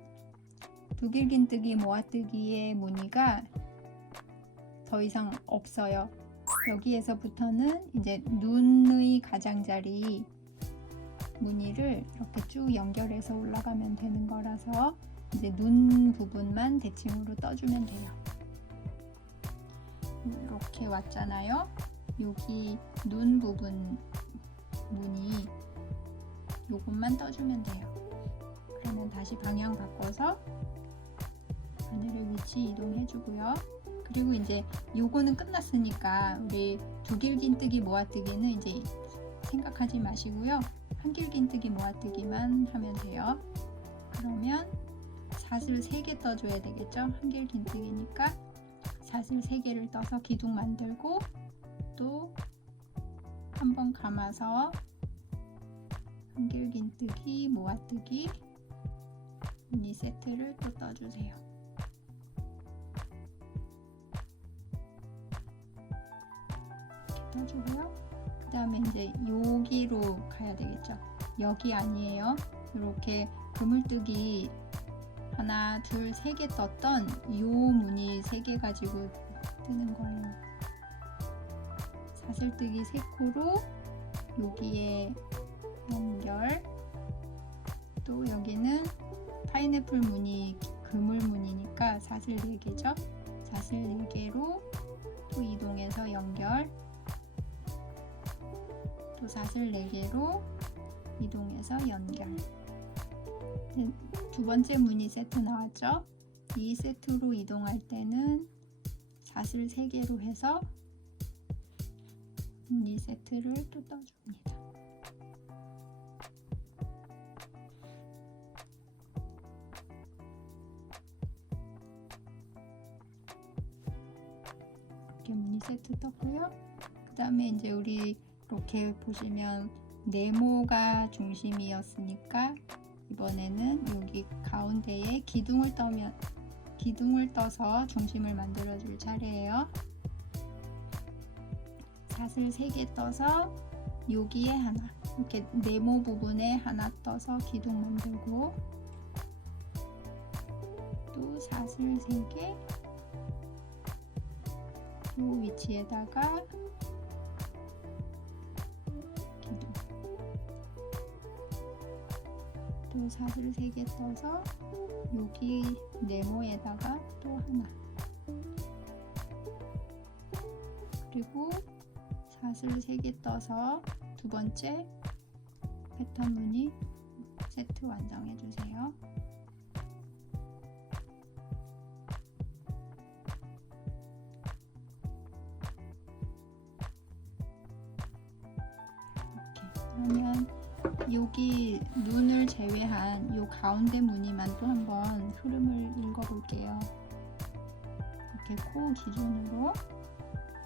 두길긴뜨기 모아뜨기의 무늬가 더 이상 없어요. 여기에서부터는 이제 눈의 가장자리 무늬를 이렇게 쭉 연결해서 올라가면 되는 거라서 이제 눈 부분만 대칭으로 떠주면 돼요. 이렇게 왔잖아요. 여기 눈 부분 무늬 요것만 떠주면 돼요. 그러면 다시 방향 바꿔서 바늘의 위치 이동해 주고요. 그리고 이제 요거는 끝났으니까 우리 두길긴뜨기 모아뜨기는 이제 생각하지 마시고요. 한길긴뜨기 모아뜨기만 하면 돼요. 그러면 사슬 3개 떠줘야 되겠죠. 한길긴뜨기니까 사슬 3개를 떠서 기둥 만들고 또 한 번 감아서 한길긴뜨기 모아뜨기 무늬 세트를 또 떠주세요. 이렇게 떠주고요. 그 다음에 이제 여기로 가야 되겠죠. 여기 아니에요. 이렇게 그물뜨기 하나, 둘, 3개 떴던 요 무늬 3개 가지고 뜨는 거예요. 사슬뜨기 3코로 여기에 연결, 또 여기는 파인애플 무늬 그물 무늬니까 사슬 4개죠. 사슬 4개로 또 이동해서 연결, 또 사슬 4개로 이동해서 연결. 두 번째 무늬 세트 나왔죠? 이 세트로 이동할 때는 사슬 3개로 해서 무늬 세트를 또 떠줍니다. 이렇게 무늬 세트 떴고요. 그 다음에 이제 우리 이렇게 보시면 네모가 중심이었으니까 이번에는 여기 가운데에 기둥을 떠서 중심을 만들어 줄 차례예요. 사슬 3개 떠서 여기에 하나, 이렇게 네모 부분에 하나 떠서 기둥 만들고, 또 사슬 3개 이 위치에다가 기둥, 또 사슬 3개 떠서 여기 네모에다가 또 하나, 그리고 사슬 3개 떠서 두 번째 패턴 무늬 세트 완성해 주세요. 그러면 여기 눈을 제외한 이 가운데 무늬만 또 한번 흐름을 읽어 볼게요. 이렇게 코 기준으로,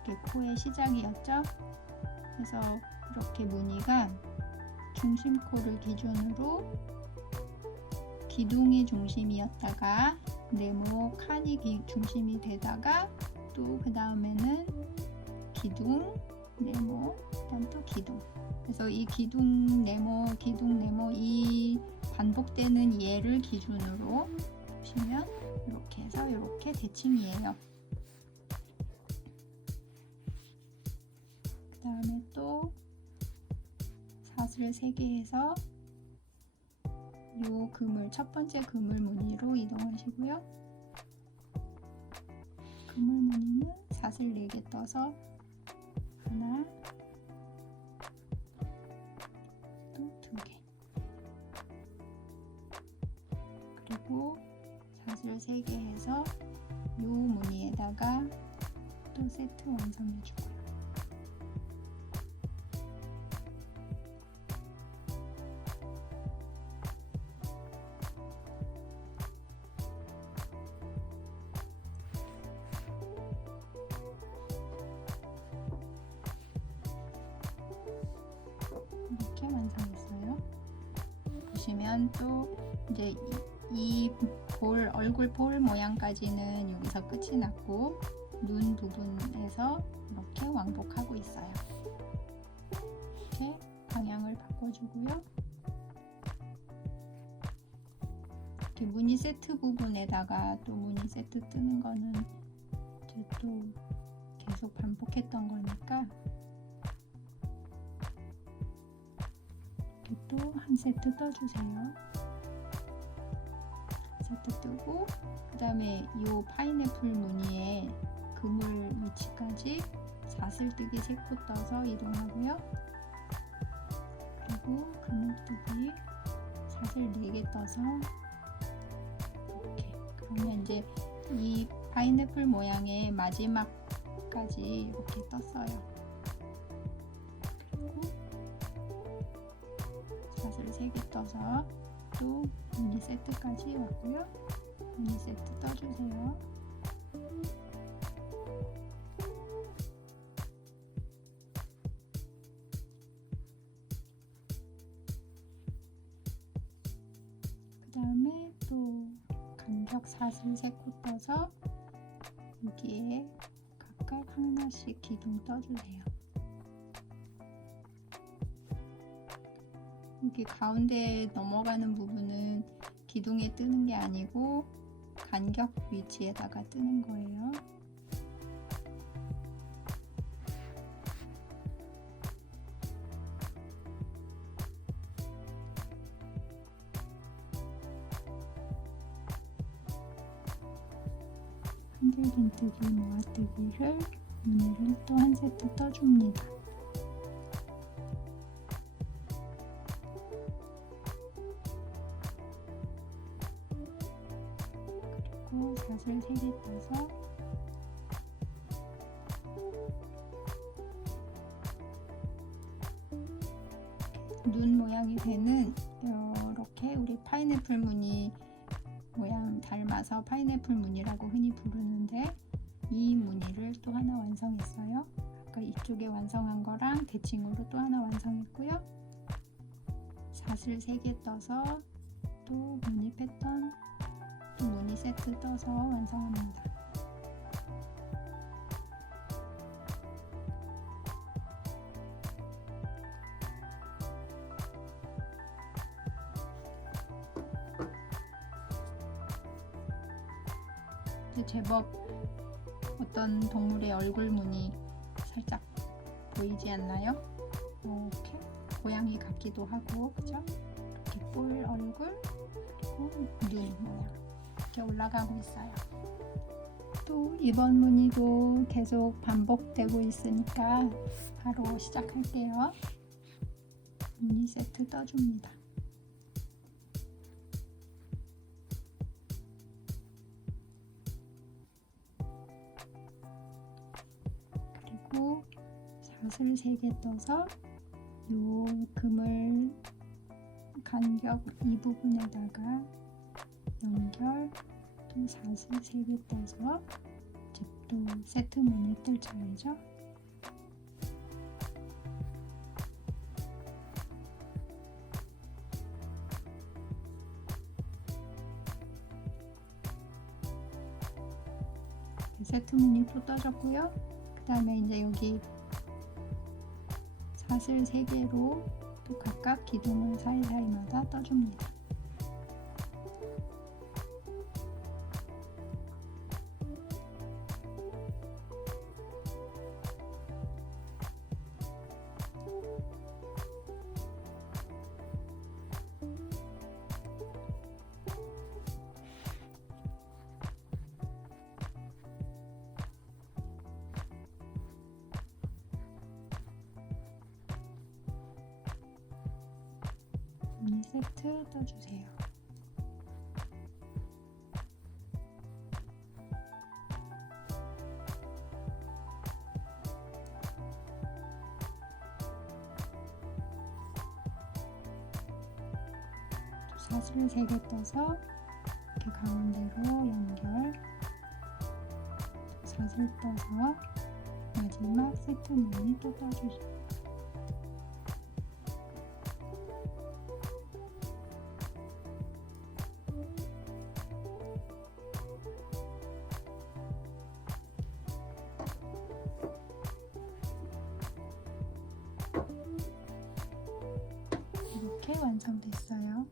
이렇게 코의 시작이었죠? 그래서 이렇게 무늬가 중심 코를 기준으로 기둥이 중심이었다가 네모 칸이 중심이 되다가 또 그 다음에는 기둥, 네모, 그 다음 또 기둥. 그래서 이 기둥, 네모 이 반복되는 얘를 기준으로 보시면 이렇게 해서 이렇게 대칭이에요. 그 다음에 또 사슬 3개 해서 요 그물, 첫 번째 그물 무늬로 이동하시고요. 그물 무늬는 사슬 4개 떠서 하나, 또 2개, 그리고 사슬 3개 해서 요 무늬에다가 또 세트 완성해주고요. 이렇게 완성했어요. 보시면 또 이제 이 얼굴 볼 모양까지는 여기서 끝이 났고 눈 부분에서 이렇게 왕복하고 있어요. 이렇게 방향을 바꿔주고요. 이렇게 무늬 세트 부분에다가 또 무늬 세트 뜨는 거는 이제 또 계속 반복했던 거니까 이렇게 또 한 세트 떠주세요. 세트 뜨고 그 다음에 이 파인애플 무늬의 그물 위치까지 사슬뜨기 3코 떠서 이동하고요. 그리고 그물뜨기 사슬 4개 떠서 이렇게. 그러면 이제 이 파인애플 모양의 마지막까지 이렇게 떴어요. 그리고 사슬 3개 떠서 또 무늬 세트까지 왔고요. 무늬 세트 떠주세요. 그 다음에 또 간격 사슬 3코 떠서 여기에 각각 하나씩 기둥 떠주세요. 여기 가운데 넘어가는 부분은 기둥에 뜨는 게 아니고 간격 위치에다가 뜨는 거예요. 한길긴뜨기, 모아뜨기를 무늬를 또 한 세트 떠줍니다. 그리고 사슬 3개 떠서 눈 모양이 되는 이렇게 우리 파인애플 무늬 모양 닮아서 파인애플 무늬라고 흔히 부르는데 이 무늬를 또 하나 완성했어요. 아까 이쪽에 완성한 거랑 대칭으로 또 하나 완성했고요. 사슬 3개 떠서 또 무늬 패턴 또 무늬 세트 떠서 완성합니다. 제법 어떤 동물의 얼굴 무늬 살짝 보이지 않나요? 이렇게 고양이 같기도 하고, 그죠? 이렇게 볼 얼굴 그리고 눈 모양 이렇게 올라가고 있어요. 또 이번 무늬도 계속 반복되고 있으니까 바로 시작할게요. 무늬 세트 떠줍니다. 그리고 사슬 3개 떠서 요 그물 간격 이 부분에다가 연결 또 사슬 3개 떠서 이제 또 세트 무늬 뜰 차례죠. 세트 무늬 또 떠졌고요. 그 다음에 이제 여기 사슬 3개로 또 각각 기둥을 사이사이마다 떠줍니다. 무늬 세트 떠주세요. 사슬 3개 떠서 이렇게 가운데로 연결, 사슬 떠서 마지막 세트 무늬 또 떠주세요. 이렇게 완성됐어요.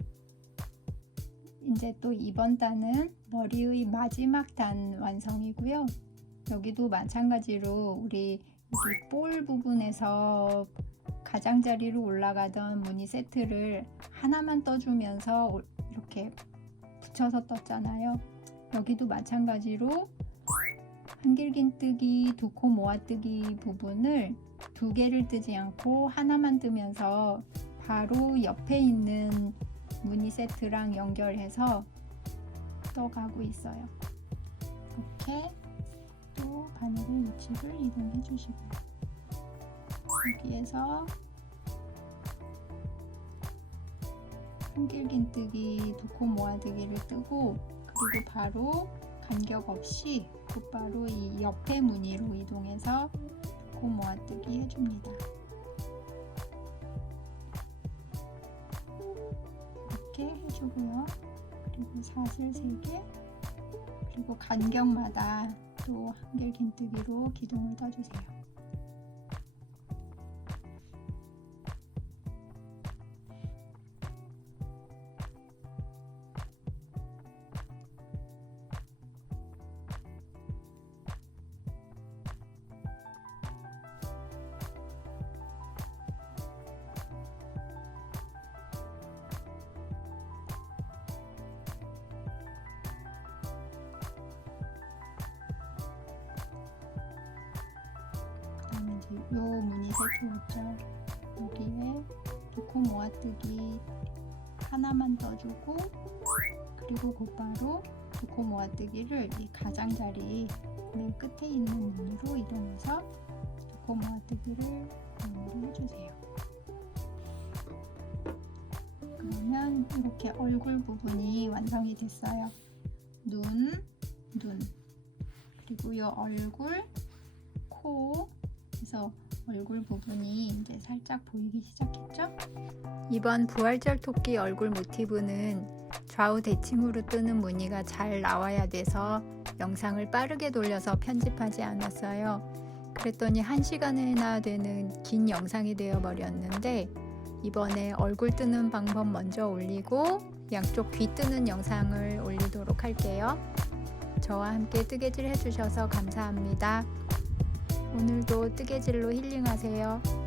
이제 또 이번 단은 머리의 마지막 단 완성이고요. 여기도 마찬가지로 우리 여기 볼 부분에서 가장자리로 올라가던 무늬 세트를 하나만 떠주면서 이렇게 붙여서 떴잖아요. 여기도 마찬가지로 한길긴뜨기, 두코 모아뜨기 부분을 두 개를 뜨지 않고 하나만 뜨면서 바로 옆에 있는 무늬 세트랑 연결해서 떠가고 있어요. 이렇게 또 바늘의 위치를 이동해 주시고요. 여기에서 한길긴뜨기, 두코 모아뜨기를 뜨고 그리고 바로 간격 없이 곧바로 이 옆에 무늬로 이동해서 두코 모아뜨기 해줍니다. 이렇게 해주고요. 그리고 사슬 3개, 그리고 간격마다 또 한길긴뜨기로 기둥을 떠주세요. 이제 요 무늬 세트 있죠. 여기에 두코 모아뜨기 하나만 떠주고 그리고 곧바로 두코 모아뜨기를 이 가장자리 맨 끝에 있는 무늬로 이동해서 두코 모아뜨기를 마무리 해주세요. 그러면 이렇게 얼굴 부분이 완성이 됐어요. 눈, 그리고 요 얼굴, 코, 그래서 얼굴 부분이 이제 살짝 보이기 시작했죠? 이번 부활절 토끼 얼굴 모티브는 좌우 대칭으로 뜨는 무늬가 잘 나와야 돼서 영상을 빠르게 돌려서 편집하지 않았어요. 그랬더니 1시간이나 되는 긴 영상이 되어 버렸는데 이번에 얼굴 뜨는 방법 먼저 올리고 양쪽 귀 뜨는 영상을 올리도록 할게요. 저와 함께 뜨개질 해주셔서 감사합니다. 오늘도 뜨개질로 힐링하세요.